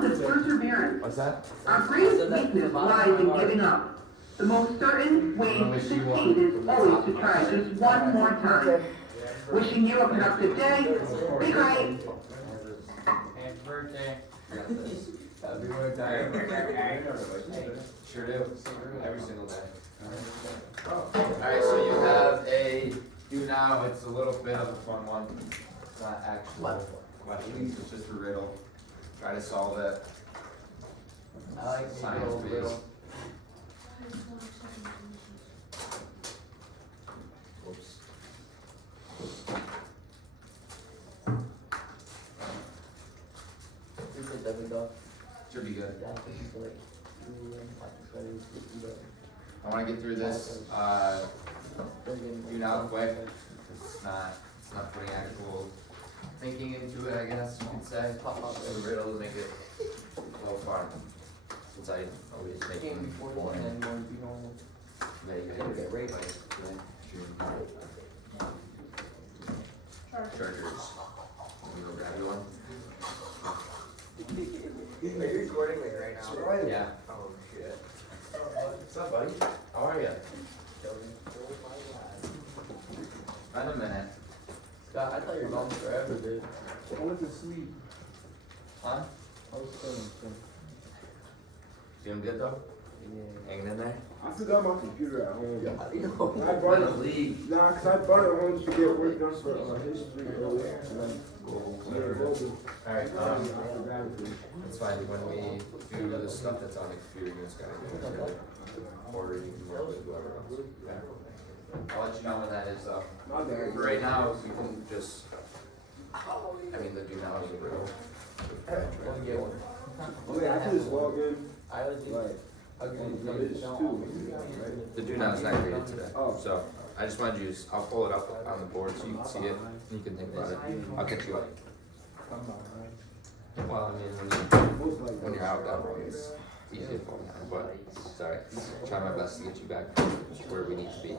talent is perseverance. What's that? Our greatest weakness lies in giving up. The most certain way to succeed is always to try just one more time. Wishing you a productive day. Be great. Happy birthday. Happy birthday. Sure do. Every single day. Alright, so you have a do now. It's a little bit of a fun one. It's not actual questions, it's just a riddle. Try to solve it. I like Science based. riddle. Whoops. Should be good. I want to get through this. Do now quick. It's not putting actual thinking into it, I guess you could say. It's a riddle to make it a little fun. Since I always make them boring. Right. Chargers. Let me go grab you one. Are you recording like right now? Yeah. Oh shit. What's up, buddy? How are you? Spend a minute. Scott, I thought you were gone forever, dude. I went to sleep. Huh? I was studying. Doing good though? Yeah. Hanging in there? I forgot my computer at home. I What brought a it. league. Nah, cause I brought it home to get work done for history earlier. Alright, that's fine. When we do the stuff that's on the computer, you just gotta do it. Or you can work with whoever else. Okay? I'll let you know when that is though. My bad. For right now, you can just, I mean, the do now is a riddle. Wanna get one? Oh yeah, I can just log in. I was Like, it's two. The do now is not created today. Oh. So I just wanted you to, I'll pull it up on the board so you can see it. You can think about it. I'll catch you up. Well, I mean, when you're out that long, it's easy to fall down, but it's alright. Try my best to get you back to where we need to be.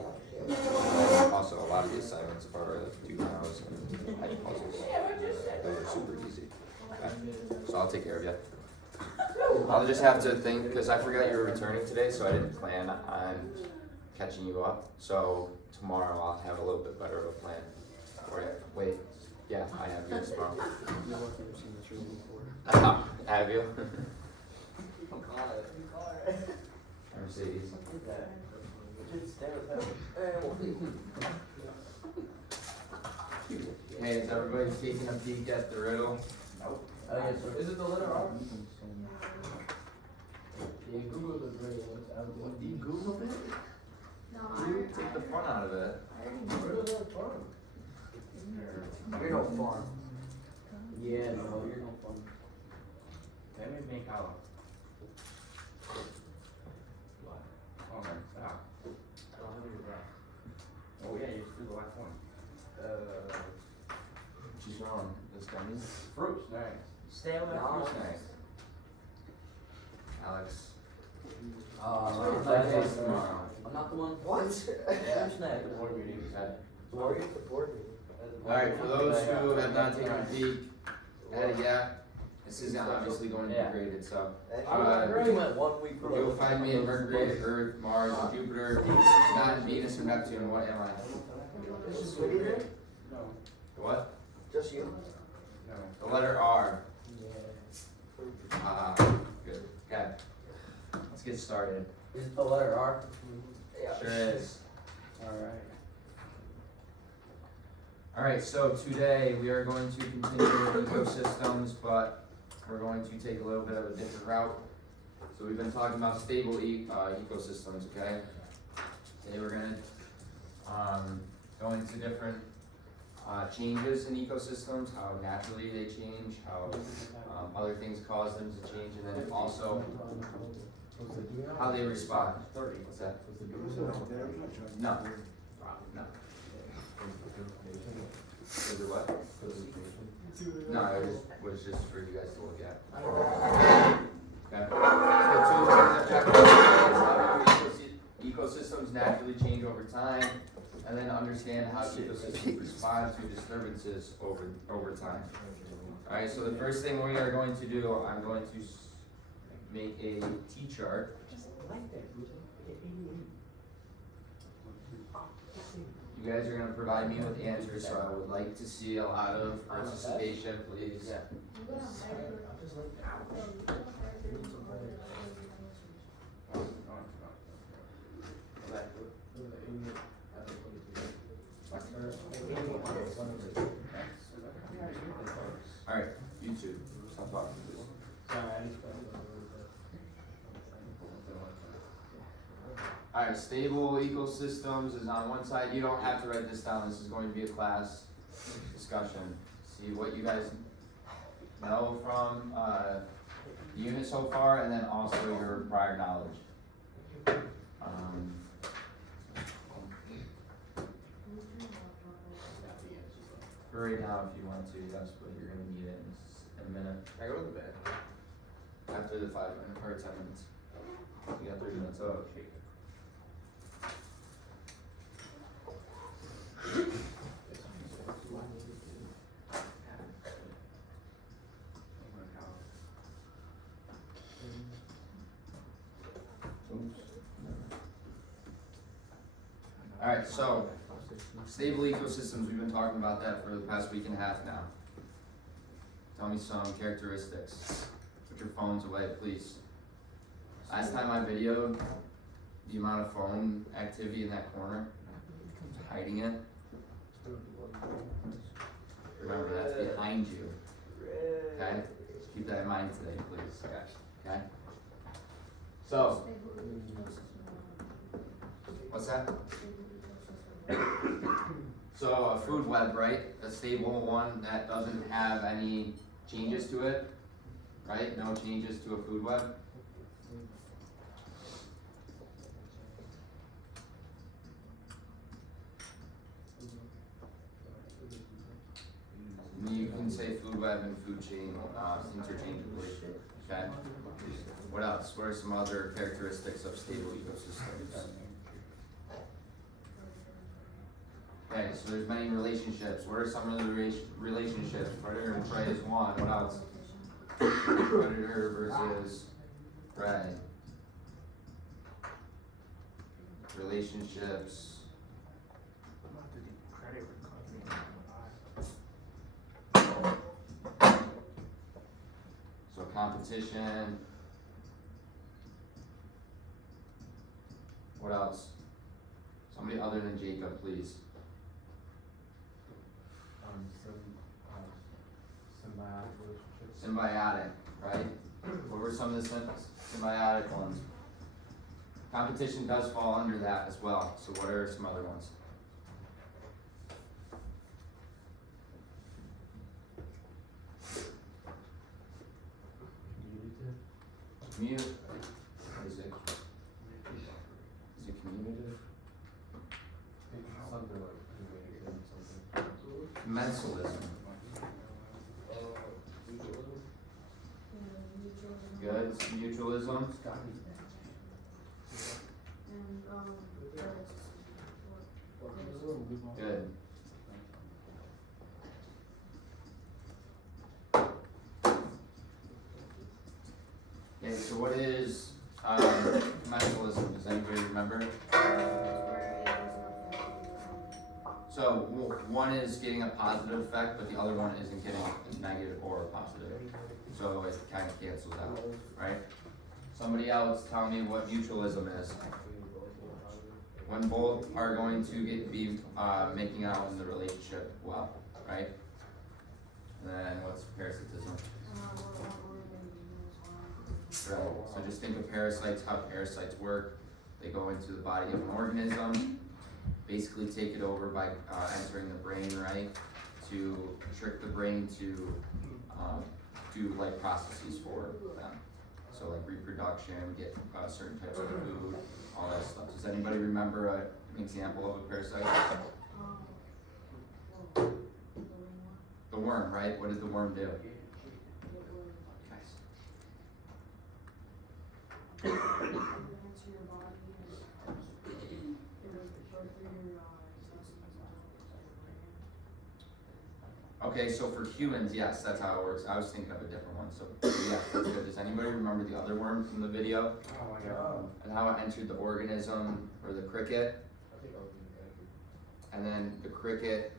Also, a lot of the assignments are do nows and type puzzles. Those are super easy. Okay? So I'll take care of you. I'll just have to think, because I forgot you were returning today, so I didn't plan on catching you up. So tomorrow I'll have a little bit better of a plan for you. Wait, yeah, I have you tomorrow. Have you? Mercedes. Hey, is everybody taking a peek at the riddle? Oh, yes, sir. Is it the letter R? Yeah, Google the riddle. What, you Googled it? No, You take the fun out of it. Where is that from? You're no fun. Yeah, no, you're no fun. Let me make out. What? Oh my god. Oh yeah, you're still the last one. She's wrong. This gummies. Fruit snacks. Stay on that No. fruit snacks. Alex. I'm That's tomorrow. not the one. What? Fruit snack. The board meeting is at. Warrior support me. Alright, for those who have not taken a peek at it yet, this is obviously going to be graded, so. We went 1 week. You'll find me in Mercury, Earth, Mars, and Jupiter, not in Venus or Neptune. What am I? No. What? Just you? No. The letter R. Yeah. Good. Okay. Let's get started. Is it the letter R? Sure is. Alright. Alright, so today we are going to continue with ecosystems, but we're going to take a little bit of a different route. So we've been talking about stable ecosystems, okay? Today we're gonna go into different changes in ecosystems, how naturally they change, how other things cause them to change, and then also how they respond. What's that? No. No. Was it what? No, it was just for you guys to look at. Okay. So two things that ecosystems naturally change over time, and then understand how ecosystems respond to disturbances over time. Alright, so the first thing we are going to do, I'm going to make a T-chart. You guys are gonna provide me with answers, so I would like to see a lot of participation, please. Alright, you two, stop talking, please. Alright, stable ecosystems is on one side. You don't have to write this down. This is going to be a class discussion. See what you guys know from the unit so far, and then also your prior knowledge. For right now, if you want to, yes, but you're gonna need it in a minute. I go to the bed. After the 5 minutes, or 10 minutes. You got 30 minutes. Oh, okay. Alright, so stable ecosystems, we've been talking about that for the past week and a half now. Tell me some characteristics. Put your phones away, please. Last time I videoed the amount of phone activity in that corner, hiding it. Remember, that's behind you. Okay? Just keep that in mind today, please. Okay? So, what's that? So a food web, right? A stable one that doesn't have any changes to it, right? No changes to a food web. You can say food web and food chain interchangeably. Okay. What else? What are some other characteristics of stable ecosystems? Okay, so there's many relationships. What are some of the relationships? Predator and prey is one. What else? Predator versus prey. Relationships. So competition. What else? Somebody other than Jacob, please. Symbiotic, right? What were some of the symbiotic ones? Competition does fall under that as well. So what are some other ones? Commute. What is it? Is it commutative? Mensalism. Good. Mutualism. Good. Okay, so what is mensalism? Does anybody remember? So one is getting a positive effect, but the other one isn't getting a negative or a positive. So it kind of cancels out, right? Somebody else tell me what mutualism is. When both are going to be making out in the relationship well, right? And then what's parasitism? Right. So just think of parasites, how parasites work. They go into the body of an organism, basically take it over by entering the brain, right? To trick the brain to do like processes for them. So like reproduction, get certain types of food, all that stuff. Does anybody remember an example of a parasite? The worm, right? What did the worm do? Okay, so for humans, yes, that's how it works. I was thinking of a different one, so yeah, that's good. Does anybody remember the other worm from the video? Oh my god. And how it entered the organism or the cricket? And then the cricket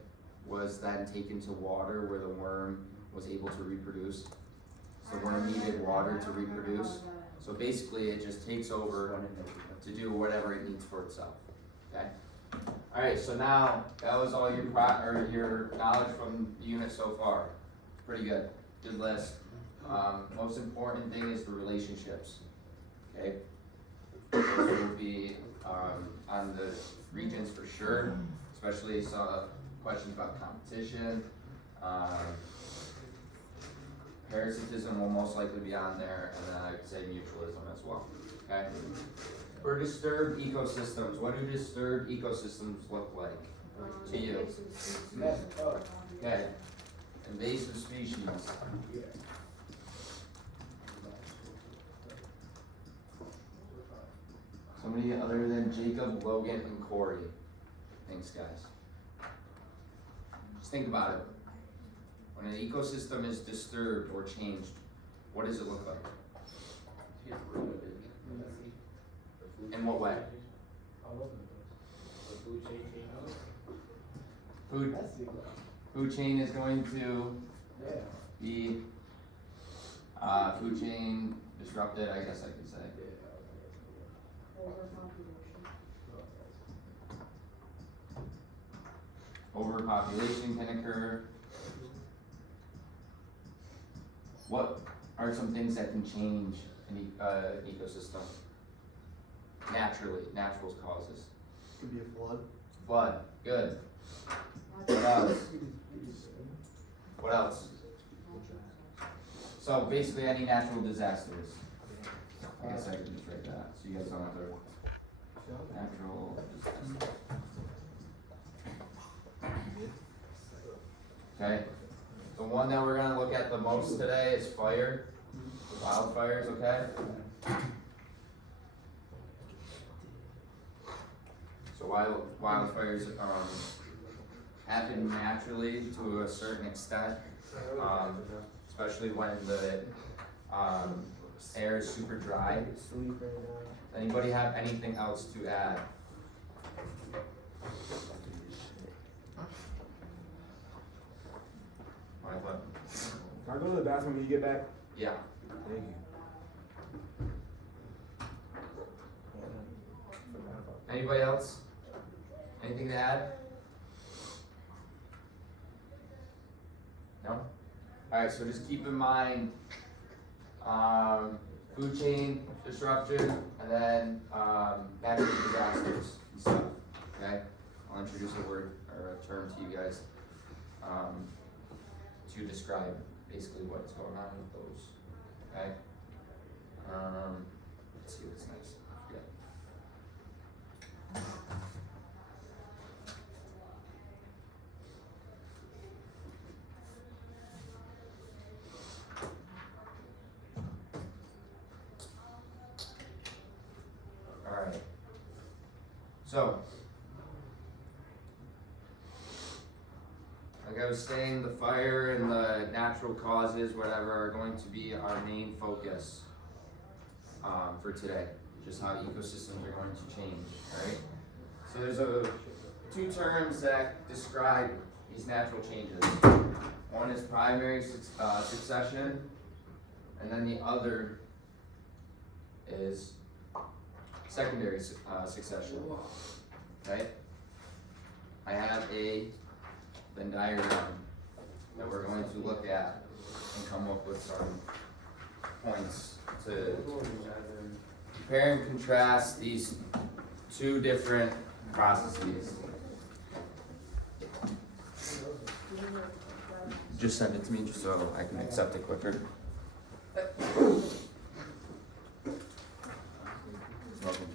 was then taken to water where the worm was able to reproduce. So the worm needed water to reproduce. So basically it just takes over to do whatever it needs for itself, okay? Alright, so now that was all your your knowledge from the unit so far. Pretty good, good list. Most important thing is the relationships, okay? Those will be on the regions for sure, especially some questions about competition. Parasitism will most likely be on there, and then I'd say mutualism as well, okay? For disturbed ecosystems, what do disturbed ecosystems look like to you? Okay, invasive species. Somebody other than Jacob, Logan, and Corey. Thanks, guys. Just think about it. When an ecosystem is disturbed or changed, what does it look like? In what way? Food chain is going to be food chain disrupted, I guess I could say. Overpopulation can occur. What are some things that can change an ecosystem? Naturally, natural causes. Could be a flood. Flood, good. What else? What else? So basically any natural disasters. I guess I could just write that, so you guys don't have to. Natural disasters. Okay, the one that we're gonna look at the most today is fire, wildfires, okay? So wildfires happen naturally to a certain extent, especially when the air is super dry. Anybody have anything else to add? Can I go to the bathroom when you get back? Yeah. Thank you. Anybody else? Anything to add? No? Alright, so just keep in mind, food chain disruption, and then, natural disasters and stuff, okay? I'll introduce a word, or a term to you guys, to describe basically what's going on with those, okay? Let's see what's next. Yeah. Alright. So, like I was saying, the fire and the natural causes, whatever, are going to be our main focus for today. Just how ecosystems are going to change, right? So there's two terms that describe these natural changes. One is primary succession, and then the other is secondary succession, okay? I have a Venn diagram that we're going to look at and come up with some points to compare and contrast these two different processes. Just send it to me just so I can accept it quicker. Welcome.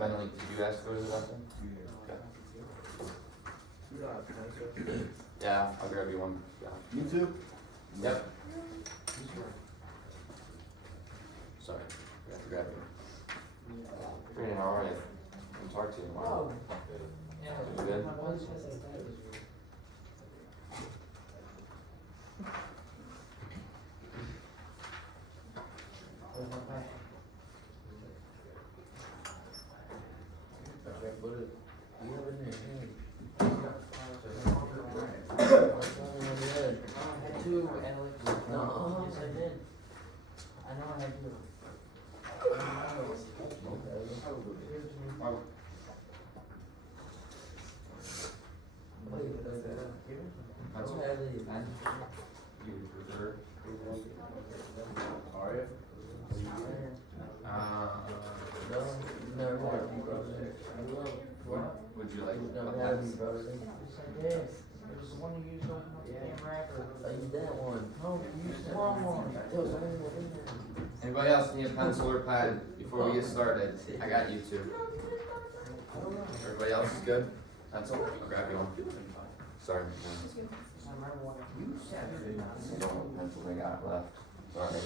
Emily, did you ask for the bathroom? Yeah, I'll grab you one. Yeah. You too? Yep. Sorry, I have to grab you. Brandon, how are you? I'll talk to you tomorrow. You good? Okay, put it. You have it in there. Two, Alex. No. Yes, I did. I know I had two. That's Go okay. ahead, leave. And you reserve. Are you? No, you've never had a brother. Would you like? You've never a had a pen? brother. Yes, I did. It was the one you used to open up the damn wrapper. I used that one. No, you used the wrong one. There was only one in there. Anybody else need a pencil or pad before we get started? I got you two. Everybody else is good? Pencil? I'll grab you one. Sorry. I remember when you said it. Pencil I got left. Sorry.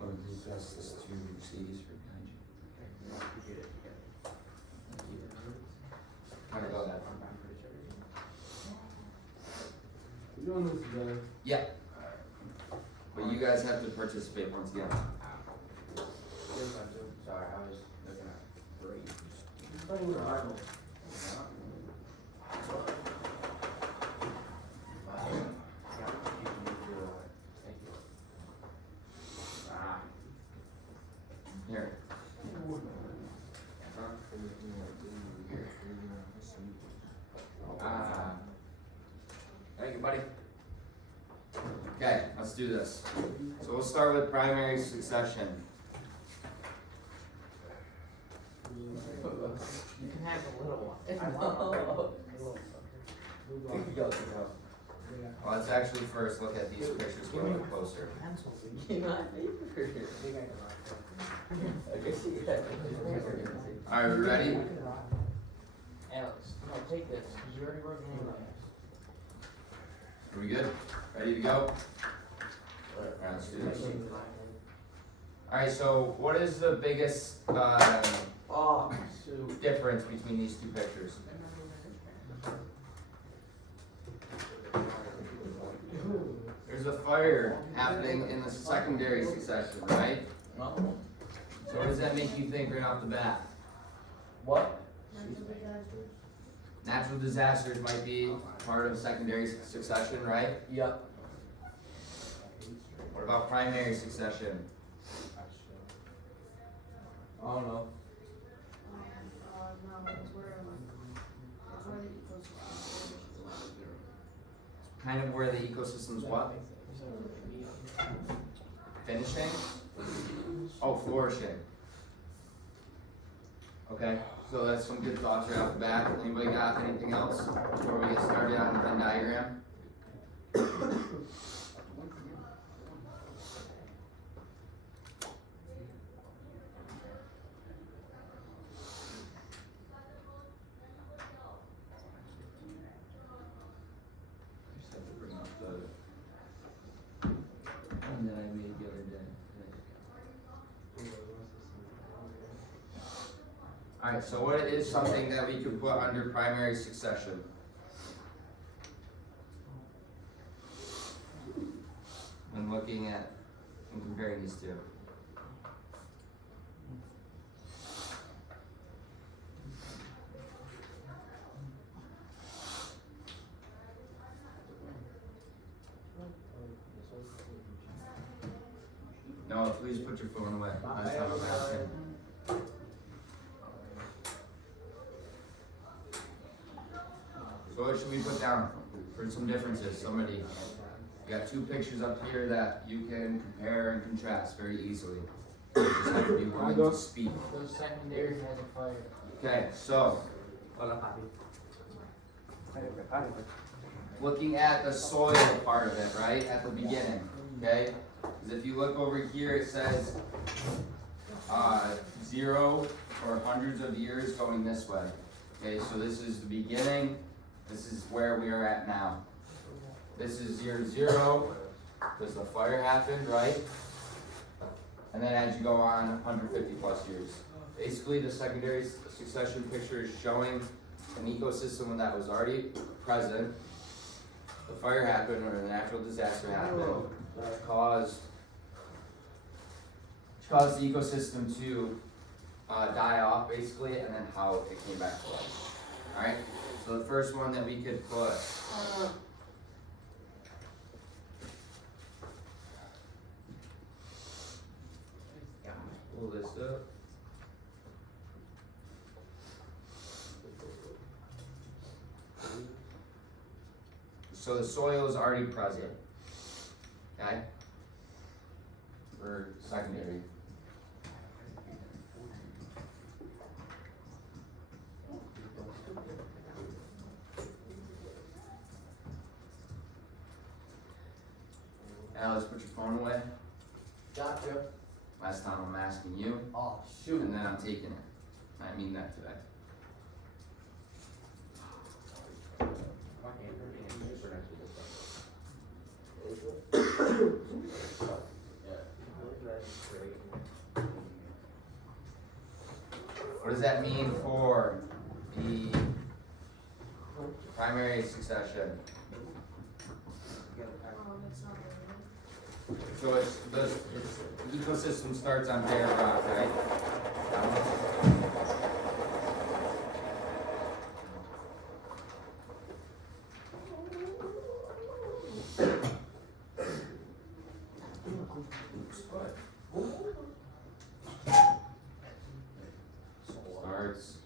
Or just this two CDs for behind you. How about that? We're doing this together. Yeah. But you guys have to participate once again. Sorry, I was looking at three. Starting with the Bible. Here. Thank you, buddy. Okay, let's do this. So we'll start with primary succession. You can have the little one. I I want know. the little You can go to Well, let's actually first look at these pictures a little closer. pencil. You my favorite. I guess you got it. Alright, we ready? Alex, no, take this, because you already wrote your name on Are we good? Ready to go? Alright, let's do this. Alright, so what is the biggest Oh, shoot. difference between these two pictures? There's a fire happening in the secondary succession, right? No. So what does that make you think right off the bat? What? Natural disasters might be part of secondary succession, right? Yep. What about primary succession? I don't know. Kind of where the ecosystem's what? Finishing? Oh, flourishing. Okay, so that's some good thoughts right off the bat. Anybody got anything else before we get started on the Venn diagram? Just have to bring up the one that I made the other day. Alright, so what is something that we could put under primary succession? When looking at and comparing these two. No, please put your phone away. That's not what I'm asking. So what should we put down for some differences? Somebody, you got two pictures up here that you can compare and contrast very easily. You just have to be willing to speak. The secondary has a fire. Okay, so looking at the soil part of it, right, at the beginning, okay? Because if you look over here, it says 0 or hundreds of years going this way. Okay, so this is the beginning. This is where we are at now. This is year 0, because the fire happened, right? and then as you go on, 150 plus years. Basically, the secondary succession picture is showing an ecosystem that was already present. The fire happened or the natural disaster happened, which caused the ecosystem to die off basically, and then how it came back to life. Alright, so the first one that we could put pull this up. So the soil is already present, okay? For secondary. Alice, put your phone away. Gotcha. Last time I'm asking you, Oh, shoot. and then I'm taking it. I mean that today. What does that mean for the primary succession? So it's the ecosystem starts on bare rock, right? Starts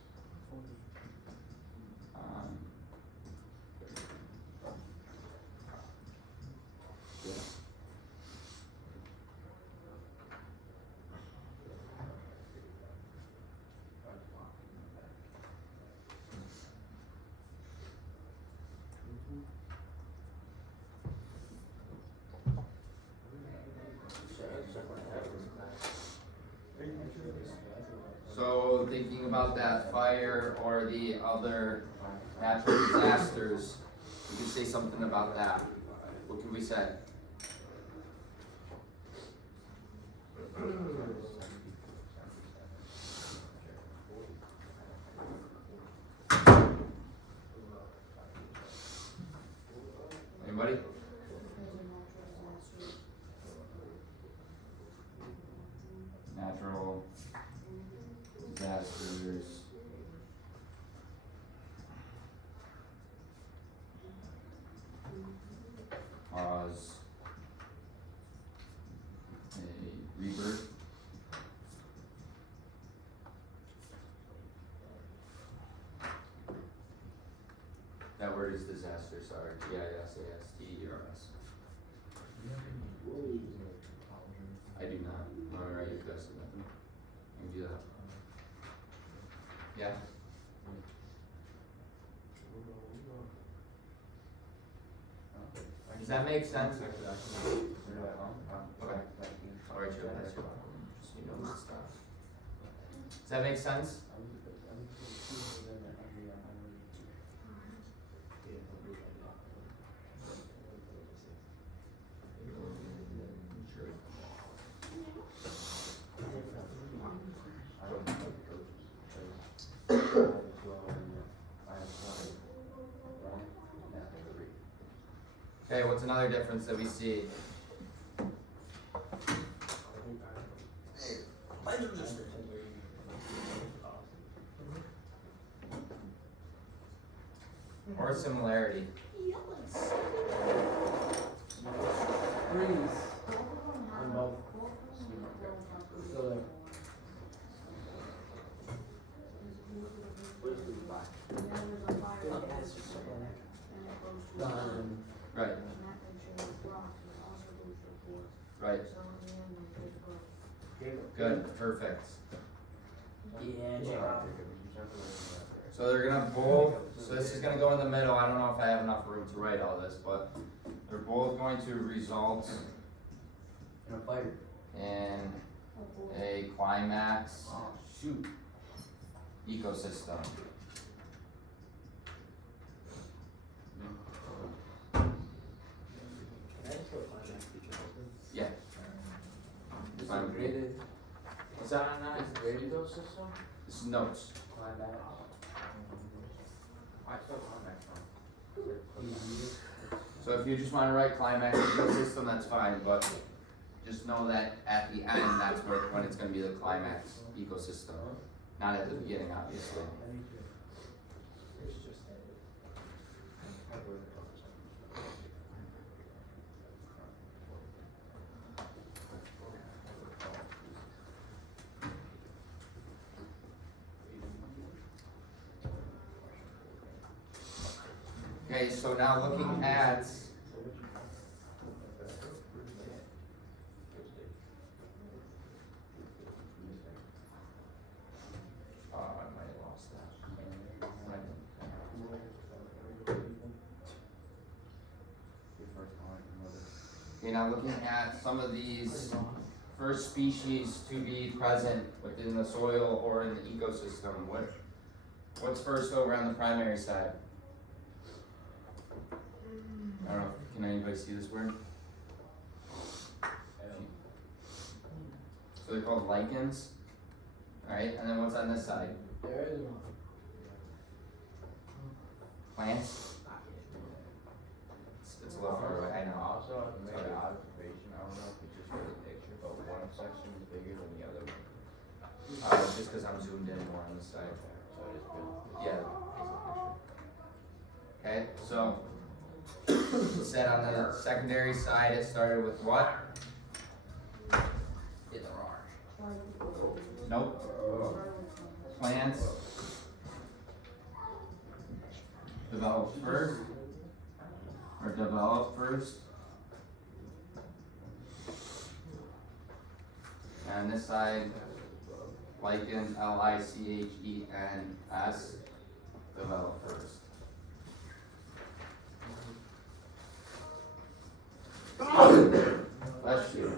So thinking about that fire or the other natural disasters, we can say something about that. What can we say? Anybody? Natural disasters. Cause a rebirth. That word is disaster, sorry. D-I-S-A-S-T-E-R-S. I do not. I'm gonna write your best in that. You can do that. Yeah? Does that make sense? Okay. I'll write you a nice one. Just so you know this stuff. Does that make sense? Okay, what's another difference that we see? Or a similarity? Freeze. On both. Still there. Right. Right. Good, perfect. Yeah. So they're gonna both, so this is gonna go in the middle, I don't know if I have enough room to write all this, but they're both going to result In a fire. in a climax Oh, shoot. ecosystem. Yeah. It's fine with me. Is that a nice ecosystem? This is notes. Climax. I spelled climax wrong. So if you just wanna write climax ecosystem, that's fine, but just know that at the end, that's when it's gonna be the climax ecosystem. Not at the beginning, obviously. Okay, so now looking at I might have lost that. Okay, now looking at some of these first species to be present within the soil or in the ecosystem. What's first over on the primary side? I don't know, can anybody see this word? So they're called lichens, alright, and then what's on this side? There is one. Plants? It's a little far away, I know. Also, I made an observation, I don't know if it's just for the picture, but one section is bigger than the other one. Just cause I'm zoomed in more on this side. So it is good. Yeah. Okay, so, said on the secondary side, it started with what? In the orange. Nope. Plants. Develop first. Or develop first. And this side, lichens, lichens, develop first. Bless you.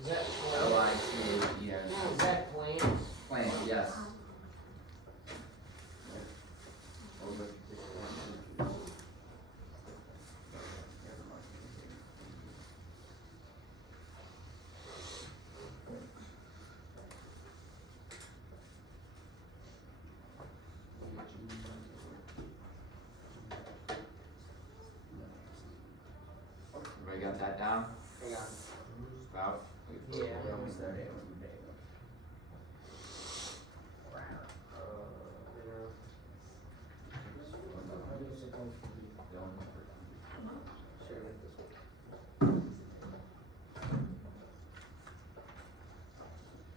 Is that Lichens. Is that plants? Plant, yes. Everybody got that down? Hang on. About? Yeah. We're almost there.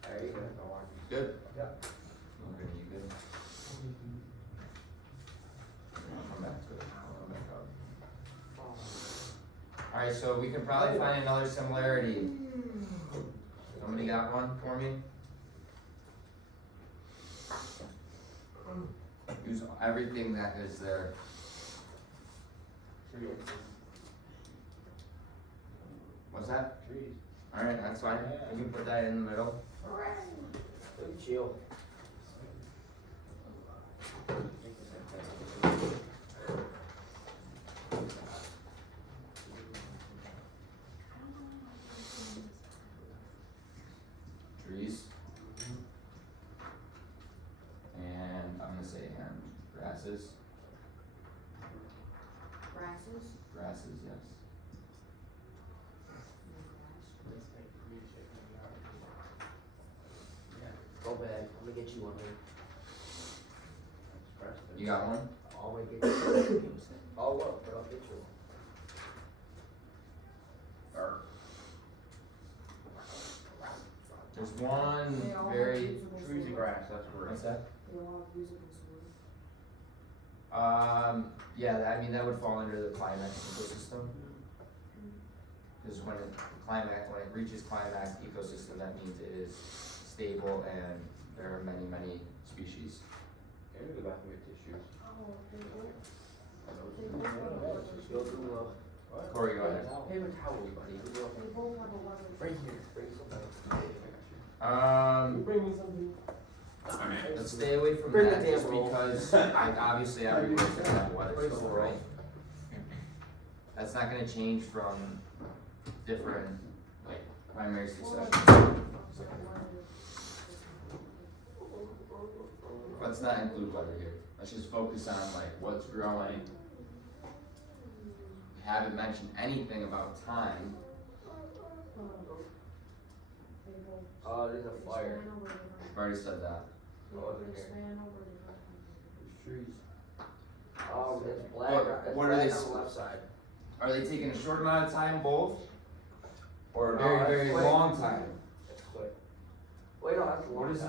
There you go. Good? Yeah. Okay, you good? Come back to it. Come back up. Alright, so we can probably find another similarity. Somebody got one for me? Use everything that is there. What's that? Trees. Alright, that's fine. You can put that in the middle. Chill. Trees. And I'm gonna say grasses. Grasses? Grasses, yes. Go back, I'm gonna get you one here. You got one? I'll wait, get you. I'll look, but I'll get you one. There's one They all have very, usable Trees and soil. grass, that's correct. what's that? They all have usable soil. Yeah, I mean, that would fall under the climax ecosystem. Cause when it reaches climax ecosystem, that means it is stable and there are many, many species. Can we go back and get tissues? Oh, they do. Just go through, Corey, go ahead. paper towels, buddy. They both have a lot of. Right here, bring some. Bring me something. Let's stay away from Bring that the just damn roll. because, like, obviously everyone's gonna have weather Bring the still, roll. right? That's not gonna change from different, like, primary succession. Let's not include weather here. Let's just focus on like what's growing. We haven't mentioned anything about time. Oh, there's a fire. I've already said that. Oh, it's okay. Trees. Oh, it's black. What- It's what are black they on s- the left side. Are they taking a short amount of time both? Or a No, very, that's very quick. long time? It's quick. Wait, no, that's a long What is time.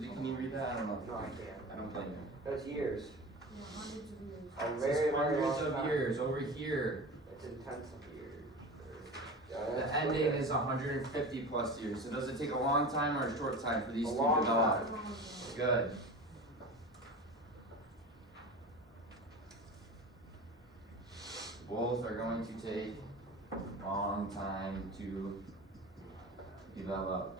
this, can you read that? I don't know. No, I can't. I don't blame you. That's years. A It very, says very hundreds long of time. years over here. It's intensive years. Yeah, The that's ending quick. is 150 plus years. So does it take a long time or a short time for these A to long develop? time. Good. Both are going to take a long time to develop.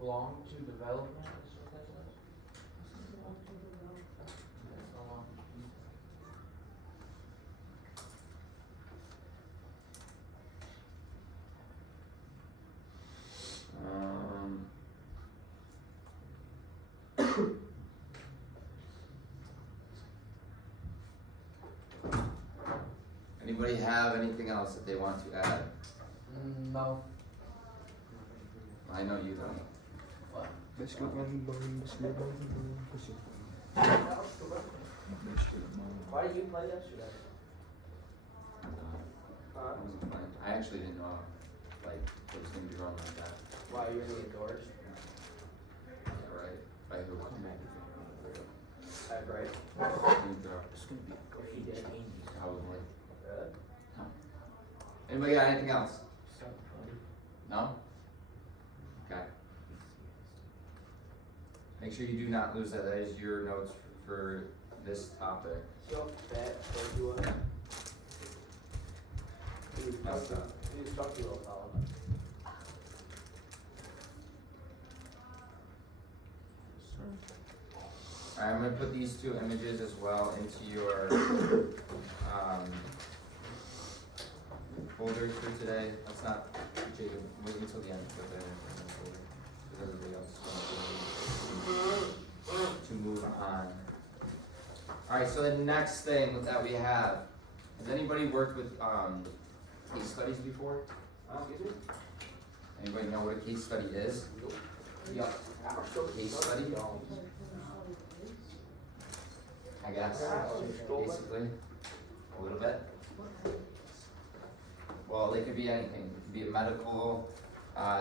Long to development, is what that says? That's a long. Um, Anybody have anything else that they want to add? No. I know you don't. Why did you play yesterday? I wasn't playing. I actually didn't know like it was gonna be wrong like that. Why you're in the doors? Right? By who? That's right. Didn't throw. Or she did. Probably. Really? Anybody got anything else? No? Okay. Make sure you do not lose that. That is your notes for this topic. See how fat you was? He was That's chunky. He was chunky little fella. Alright, I'm gonna put these two images as well into your folders for today. Let's not, Jacob, wait until the end to put that in the folder. Because everybody else is going to move on. Alright, so the next thing that we have, has anybody worked with case studies before? Anybody know what a case study is? Yup. Case study? I guess, basically, a little bit. Well, it could be anything. It could be a medical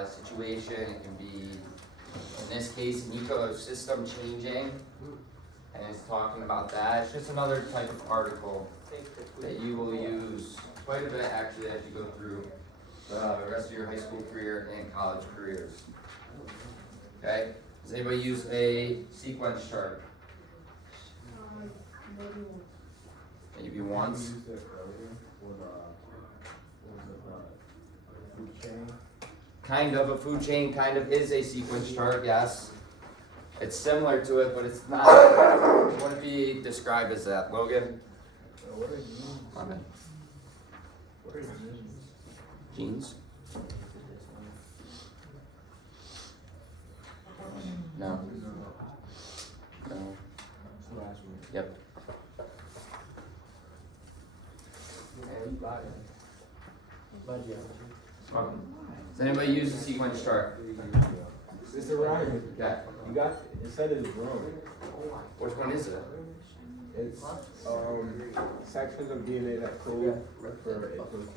situation. It can be, in this case, an ecosystem changing, and it's talking about that. It's just another type of article that you will use quite a bit actually as you go through the rest of your high school career and college careers. Okay? Does anybody use a sequence chart? Maybe once. We used it earlier for the food chain. Kind of a food chain, kind of is a sequence chart, yes. It's similar to it, but it's not. It wouldn't be described as that. Logan? What are genes? My man. What are genes? Genes? No. No. Last week. Yep. Yeah, you got it. Budget. Does anybody use a sequence chart? It's around. Yeah. You got, it said it's wrong. Which one is it? It's, sections of DNA that code for a protein.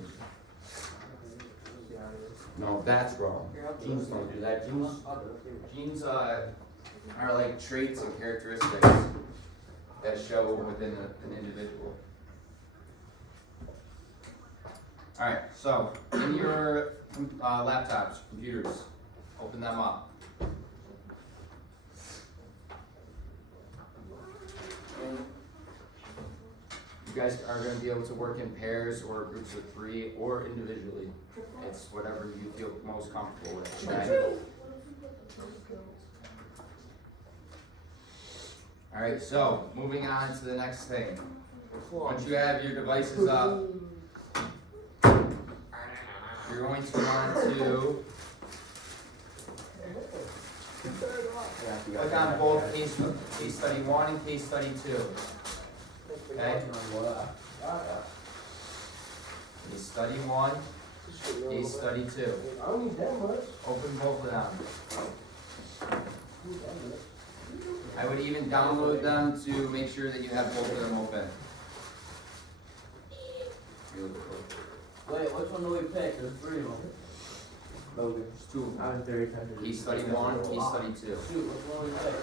No, that's wrong. Genes don't do that. Genes are like traits and characteristics that show within an individual. Alright, so in your laptops, computers, open them up. You guys are going to be able to work in pairs or groups of 3 or individually. It's whatever you feel most comfortable with. Okay? Alright, so moving on to the next thing. Once you have your devices up, you're going to want to click on both case study 1 and case study 2. Okay? Case study 1, case study 2. I don't need that much. Open both of them. I would even download them to make sure that you have both of them open. Wait, which one do we pick? There's 3 of them. Logan. There's 2 of them. I was very tempted. Case study 1, case study 2. Shoot, which one do we pick?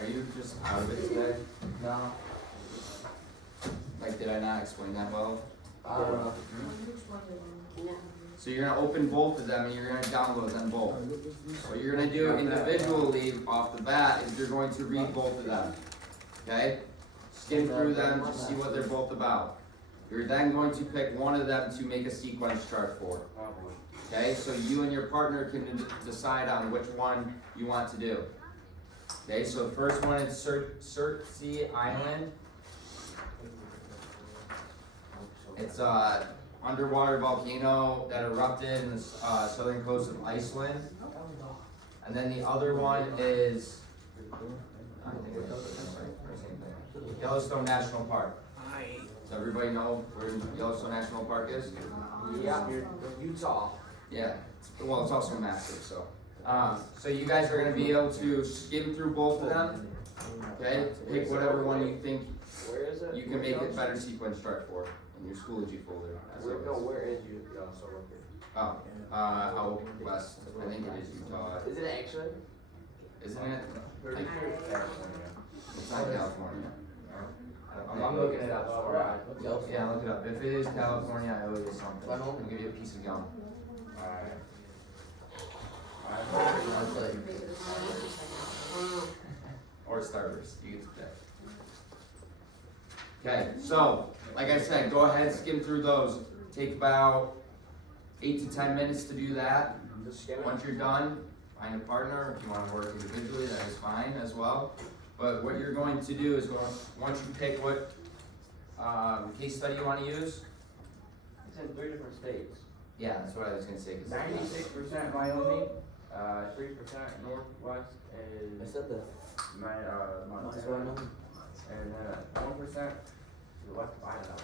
Are you just out of it today? No. Like, did I not explain that well? I don't know. So you're gonna open both of them and you're gonna download them both. What you're gonna do individually off the bat is you're going to read both of them. Okay? Skim through them to see what they're both about. You're then going to pick one of them to make a sequence chart for. Okay? So you and your partner can decide on which one you want to do. Okay, so the first one is Surtsey Island. It's a underwater volcano that erupted in the southern coast of Iceland. And then the other one is I think it's the same thing. Yellowstone National Park. Does everybody know where Yellowstone National Park is? Yeah, Utah. Yeah. Well, it's also massive, so. So you guys are gonna be able to skim through both of them. Okay, pick whatever one you think Where is it? you can make a better sequence chart for in your Schoology folder. as always. Where is Utah? So Oh, out west. I think it is Utah. is it actually? Isn't it? Pretty Like, sure it's California. it's not California. I'm looking it up. Alright. Yeah, look it up. If it is California, I owe you something. I'll give you a piece of gum. Or Starburst. You get to pick. Okay, so, like I said, go ahead, skim through those. Take about 8 to 10 minutes to do that. Just skim it. Once you're done, find a partner. If you want to work individually, that is fine as well. But what you're going to do is, once you pick what case study you want to use, It's in 3 different states. yeah, that's what I was going to say. 'Cause 96% Wyoming, 3% Northwest I is said that. Montana, and then 1% to the west of Idaho.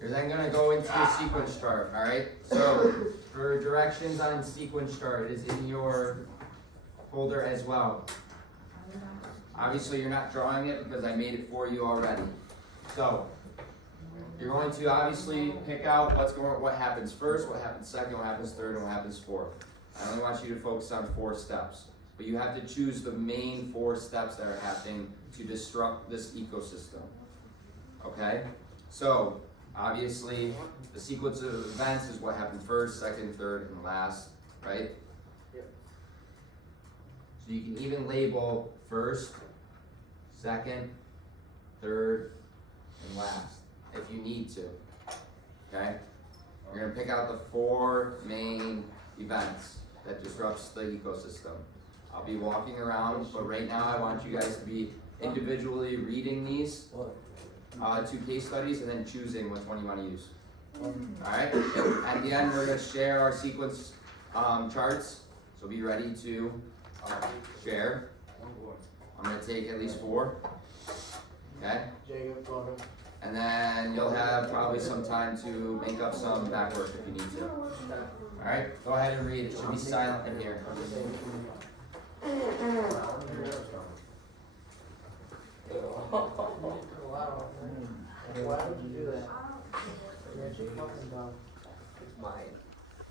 You're then gonna go into the sequence chart, alright? So, for directions on sequence chart, it is in your folder as well. Obviously, you're not drawing it because I made it for you already. So, you're going to obviously pick out what happens first, what happens second, what happens third, and what happens fourth. I only want you to focus on 4 steps. But you have to choose the main 4 steps that are happening to disrupt this ecosystem. Okay? So, obviously, the sequence of events is what happened first, second, third, and last, right? Yep. So you can even label first, second, third, and last, if you need to, okay? You're gonna pick out the 4 main events that disrupts the ecosystem. I'll be walking around, but right now I want you guys to be individually reading these 2 case studies and then choosing which one you want to use. Alright? At the end, we're going to share our sequence charts, so be ready to share. I'm going to take at least 4. Okay? Jacob, Gordon. And then you'll have probably some time to make up some back work if you need to. Alright? Go ahead and read. It should be silent in here. Wow. Why would you do that? It's mine.